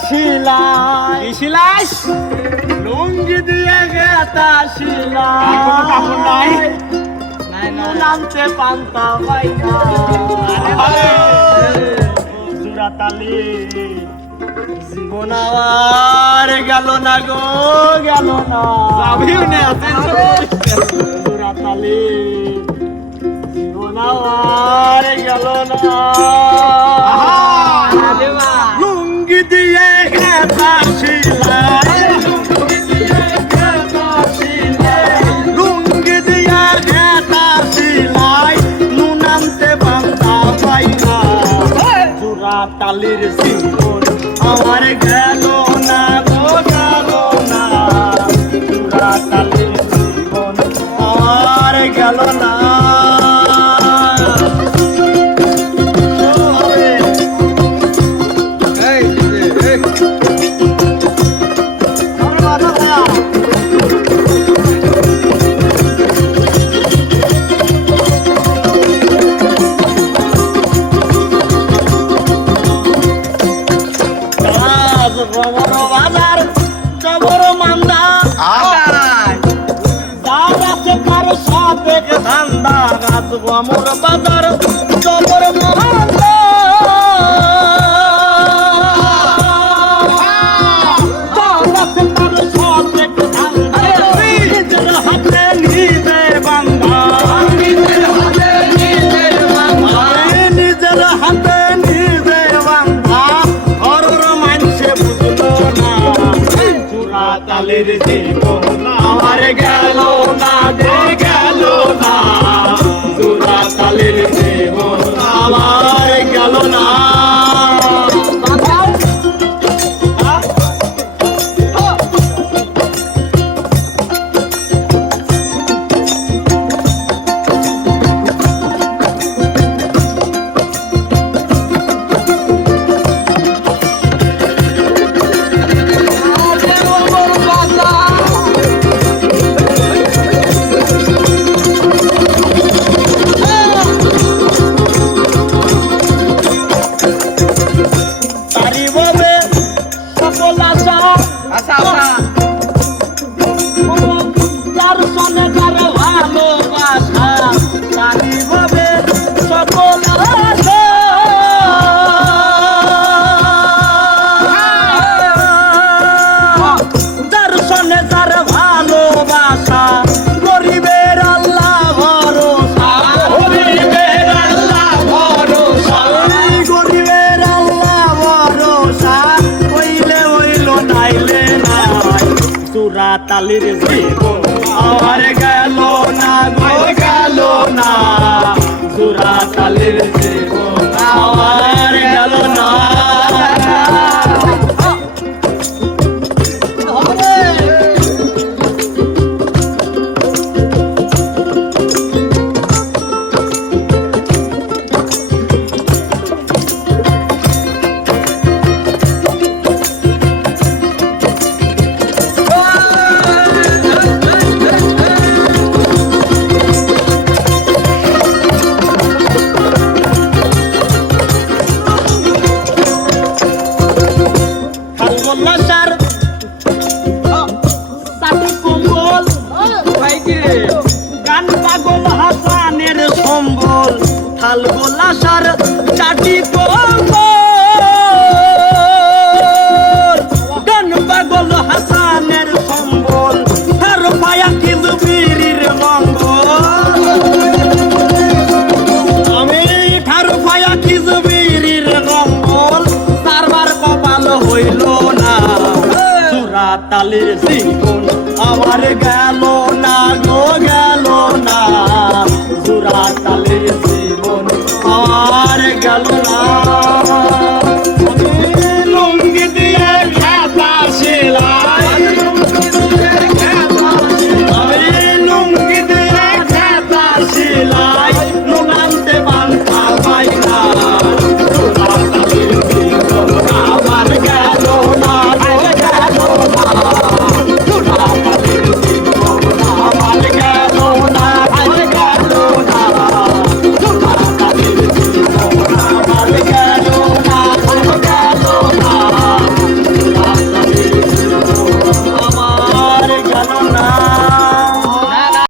শিলাই শিলাস লুঙ্গি দিয়ে গেতা শিলাই কোনো কাপড় নাই নামতে পান্তা পাই না জোড়াতালি জীবন আর গেল না গো গেল না যাবিও না জোড়াতালি জীবন আর গেল না লুঙ্গি দিয়ে গেতা শিলাই লুঙ্গি দিয়ে গেতা শিলাই নুনামতে বান্দা পাই না জোড়াতালির জীবন আমার গেল না গো গেল না জোড়াতালির জীবন আমার গেল না বাজার জবর মান্দা যার আছে তার সাথে ধান্দা গাছ আমার বাজার জবর মান্দা যার আছে তার সাথে ধান্দা নিজের হাতে নিজের বান্দা নিজের হাতে নিজের বান্দা নিজের হাতে নিজের বান্দা ঘরের মানুষে বুঝলো না জোড়াতালির জীবন আমার গেল না গো গেল না জোড়াতালির জীবন আমার গেল না জোড়াতালির জীবন আমার গেল না গো গেল না জোড়াতালির জীবন আমার গেল না গান পাগল হাসানের সম্বল থাল গোলাসার চাটি গান পাগল হাসানের সম্বল আর পায়া খিলবিরির মঙ্গল আমি ঠার পায়া খিলবিরির মঙ্গল সারবার কপাল হইল না জোড়াতালির জীবন আমার গেল